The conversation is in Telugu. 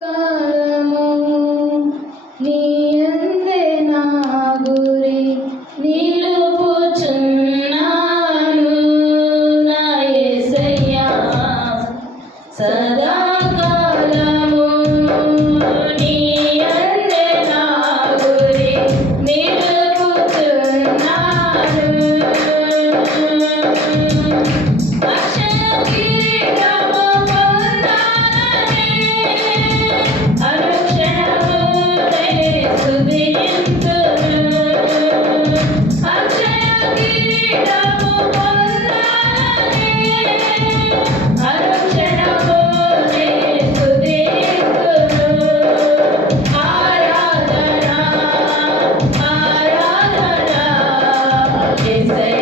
కాలము నీ అందే నా గురి. నిలుపుచున్నాను నాయసయ్యా సదాకాలము నీ say